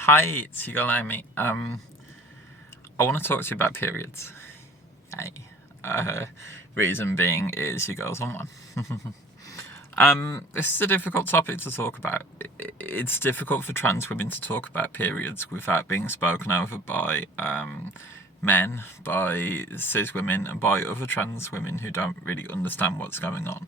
Hi, it's Hugo Amy. I want to talk to you about periods. Hey. Uh, Reason being is you girls on one. This is a difficult topic to talk about. It's difficult for trans women to talk about periods without being spoken over by men, by cis women, and by other trans women who don't really understand what's going on.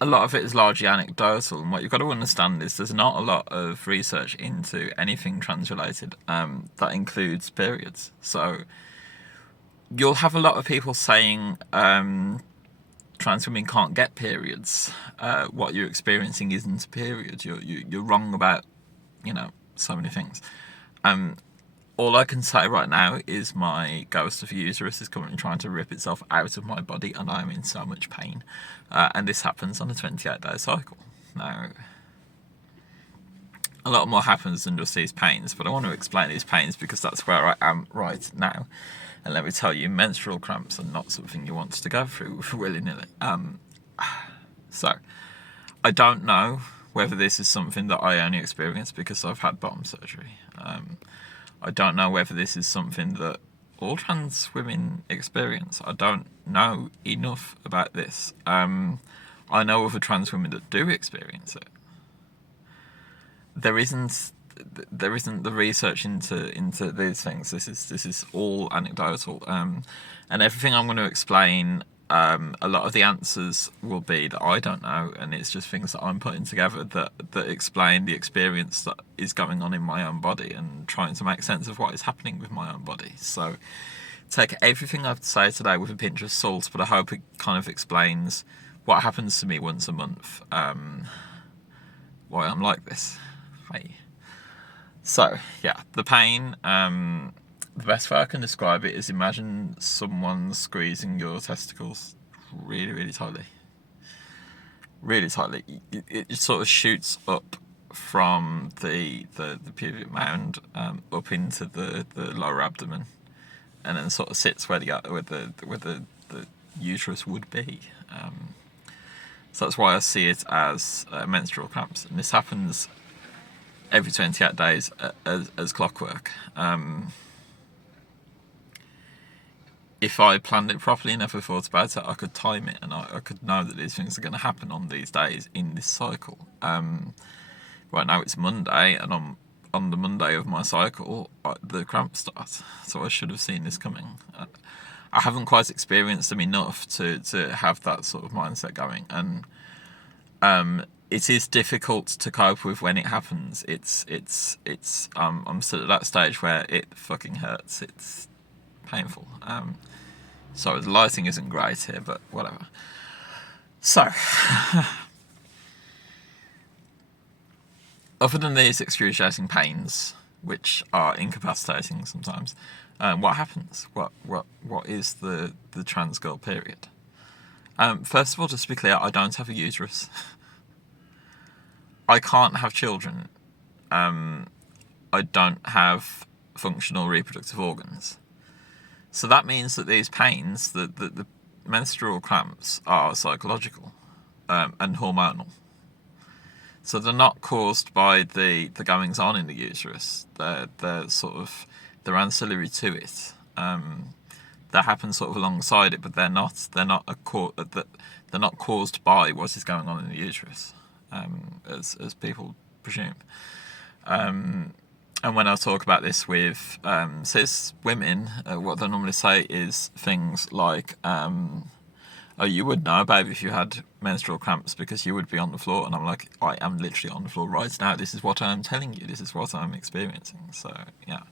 A lot of it is largely anecdotal, and what you've got to understand is there's not a lot of research into anything trans related that includes periods. So you'll have a lot of people saying trans women can't get periods. What you're experiencing isn't a period. You're wrong about so many things. All I can say right now is my ghost of a uterus is currently trying to rip itself out of my body, and I'm in so much pain. And this happens on a 28-day cycle. Now, a lot more happens than just these pains, but I want to explain these pains because that's where I am right now. And let me tell you, menstrual cramps are not something you want to go through willy-nilly. So, I don't know whether this is something that I only experience because I've had bottom surgery. I don't know whether this is something that all trans women experience. I don't know enough about this. I know of trans women that do experience it. There isn't the research into these things. This is all anecdotal. And everything I'm going to explain, a lot of the answers will be that I don't know, and it's just things that I'm putting together that explain the experience that is going on in my own body and trying to make sense of what is happening with my own body. So take everything I have to say today with a pinch of salt, but I hope it kind of explains what happens to me once a month, why I'm like this. Hey. So, yeah, the pain, the best way I can describe it is imagine someone squeezing your testicles really, really tightly. Really tightly. It just sort of shoots up from the pubic mound up into the lower abdomen, and then sort of sits where the uterus would be. So that's why I see it as menstrual cramps, and this happens every 28 days as clockwork. If I planned it properly and never thought about it, I could time it, and I could know that these things are going to happen on these days in this cycle. Right now it's Monday, and on the Monday of my cycle, the cramps start. So I should have seen this coming. I haven't quite experienced them enough to have that sort of mindset going, and it is difficult to cope with when it happens. I'm still at that stage where it fucking hurts. It's painful. Sorry, the lighting isn't great here, but whatever. So, other than these excruciating pains, which are incapacitating sometimes, what happens? What is the trans girl period? First of all, just to be clear, I don't have a uterus. I can't have children. I don't have functional reproductive organs. So that means that these pains, the menstrual cramps, are psychological and hormonal. So they're not caused by the goings on in the uterus. They're sort of they're ancillary to it. They happen sort of alongside it, but they're not caused by what is going on in the uterus, as people presume. And when I talk about this with cis women, what they normally say is things like, "Oh, you would know, babe, if you had menstrual cramps because you would be on the floor." And I'm like, I am literally on the floor right now. This is what I'm telling you. This is what I'm experiencing. So yeah.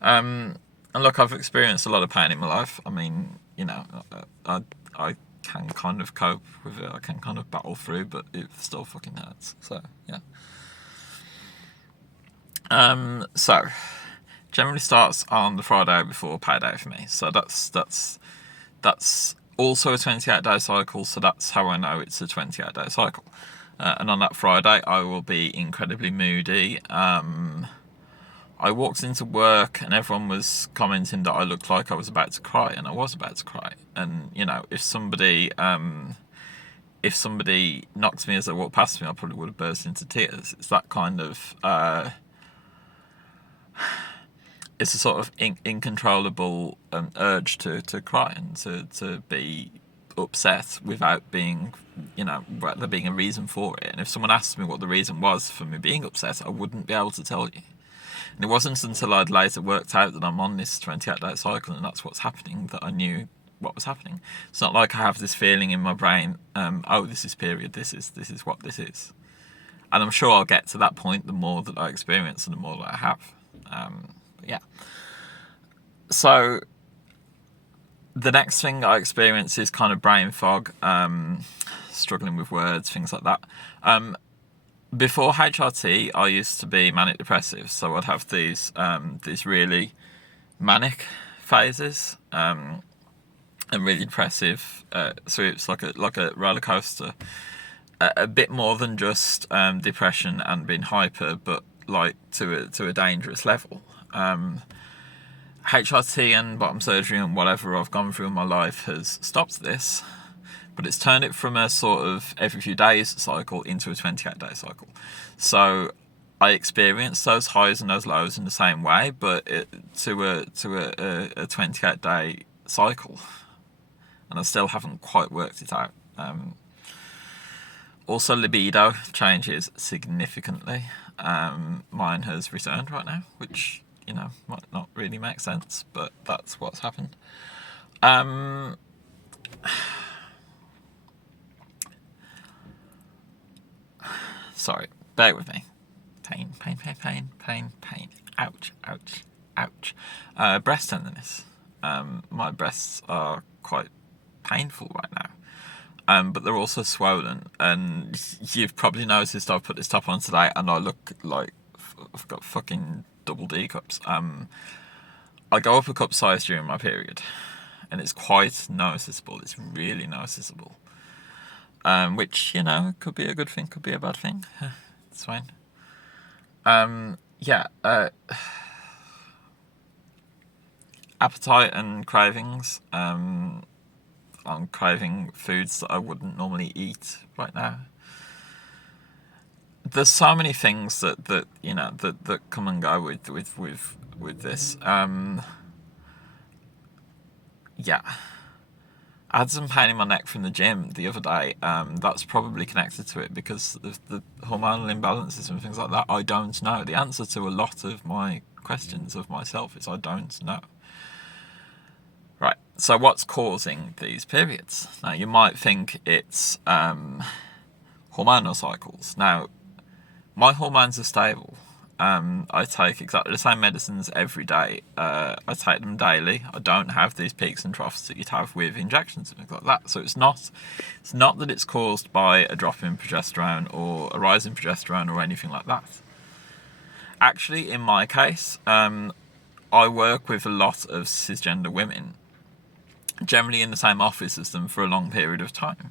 And look, I've experienced a lot of pain in my life. I mean, I can kind of cope with it. I can kind of battle through, but it still fucking hurts. So yeah. So generally starts on the Friday before payday for me. So that's also a 28-day cycle. So that's how I know it's a 28-day cycle. And on that Friday, I will be incredibly moody. I walked into work and everyone was commenting that I looked like I was about to cry, and I was about to cry. And if somebody if somebody knocked me as they walked past me, I probably would have burst into tears. It's that kind of it's a sort of incontrollable urge to cry and to be upset without being, there being a reason for it. And if someone asked me what the reason was for me being upset, I wouldn't be able to tell you. And it wasn't until I'd later worked out that I'm on this 28-day cycle and that's what's happening that I knew what was happening. It's not like I have this feeling in my brain, oh, this is period, this is what this is. And I'm sure I'll get to that point the more that I experience and the more that I have. Yeah. So the next thing I experience is kind of brain fog, struggling with words, things like that. Before HRT, I used to be manic depressive, so I'd have these really manic phases, and really depressive. So it's like a roller coaster, a bit more than just depression and being hyper, but like to a dangerous level. HRT and bottom surgery and whatever I've gone through in my life has stopped this, but it's turned it from a sort of every few days cycle into a 28-day cycle. So I experience those highs and those lows in the same way, but to a 28-day cycle, and I still haven't quite worked it out. Also, libido changes significantly. Mine has returned right now, which might not really make sense, but that's what's happened. Sorry, bear with me. Pain. Ouch. Breast tenderness. My breasts are quite painful right now. But they're also swollen, and you've probably noticed I've put this top on today, and I look like I've got fucking double D cups. I go up a cup size during my period, and it's quite noticeable. It's really noticeable. Which could be a good thing, could be a bad thing. It's fine. Appetite and cravings. I'm craving foods that I wouldn't normally eat right now. There's so many things that come and go with this. I had some pain in my neck from the gym the other day. That's probably connected to it because of the hormonal imbalances and things like that. I don't know. The answer to a lot of my questions of myself is I don't know. Right, so what's causing these periods? Now, you might think it's hormonal cycles. Now, my hormones are stable. I take exactly the same medicines every day. I take them daily. I don't have these peaks and troughs that you'd have with injections and things like that. So it's not that it's caused by a drop in progesterone or a rise in progesterone or anything like that. Actually, in my case, I work with a lot of cisgender women, generally in the same office as them for a long period of time.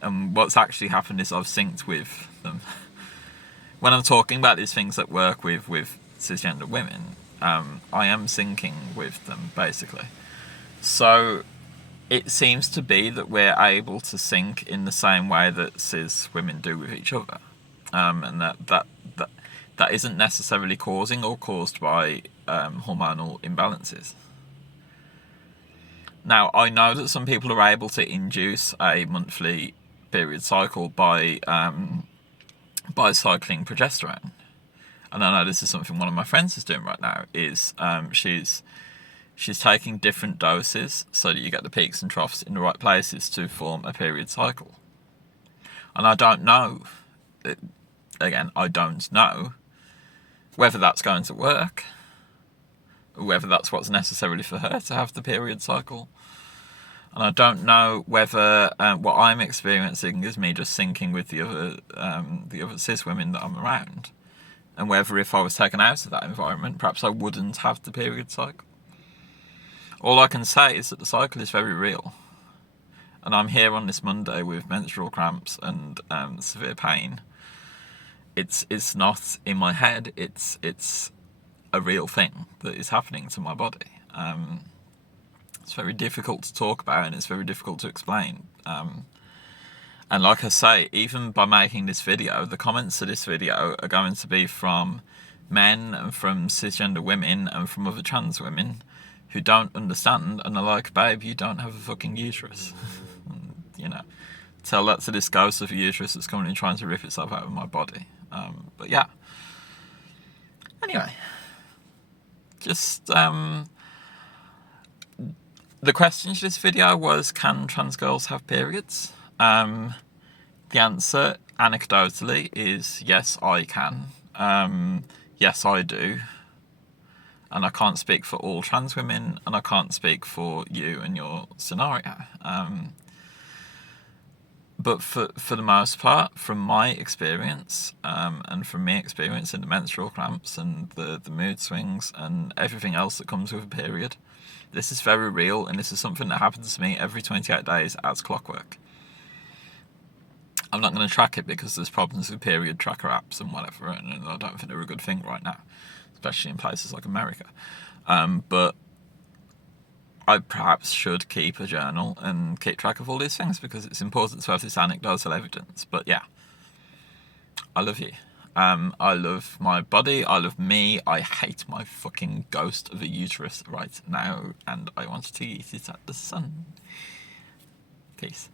And what's actually happened is I've synced with them. When I'm talking about these things at work with cisgender women, I am syncing with them, basically. So it seems to be that we're able to sync in the same way that cis women do with each other. And that isn't necessarily causing or caused by hormonal imbalances. Now, I know that some people are able to induce a monthly period cycle by cycling progesterone, and I know this is something one of my friends is doing right now. Is she's taking different doses so that you get the peaks and troughs in the right places to form a period cycle. And I don't know. Again, I don't know whether that's going to work, or whether that's what's necessary for her to have the period cycle. And I don't know whether what I'm experiencing is me just syncing with the other cis women that I'm around, and whether if I was taken out of that environment, perhaps I wouldn't have the period cycle. All I can say is that the cycle is very real, and I'm here on this Monday with menstrual cramps and severe pain. It's not in my head. It's a real thing that is happening to my body. It's very difficult to talk about and it's very difficult to explain. And like I say, even by making this video, the comments to this video are going to be from men and from cisgender women and from other trans women who don't understand and are like, babe, you don't have a fucking uterus. And, you know, tell that to this ghost of a uterus that's coming and trying to rip itself out of my body. But yeah. Anyway, just the question to this video was, can trans girls have periods? The answer, anecdotally, is yes, I can. Yes, I do. And I can't speak for all trans women, and I can't speak for you and your scenario. But for the most part, from my experience, and from me experiencing the menstrual cramps and the mood swings and everything else that comes with a period, this is very real, and this is something that happens to me every 28 days as clockwork. I'm not going to track it because there's problems with period tracker apps and whatever, and I don't think they're a good thing right now, especially in places like America. But I perhaps should keep a journal and keep track of all these things because it's important to have this anecdotal evidence. But yeah, I love you. I love my body. I love me. I hate my fucking ghost of a uterus right now, and I want to eat it at the sun. Peace.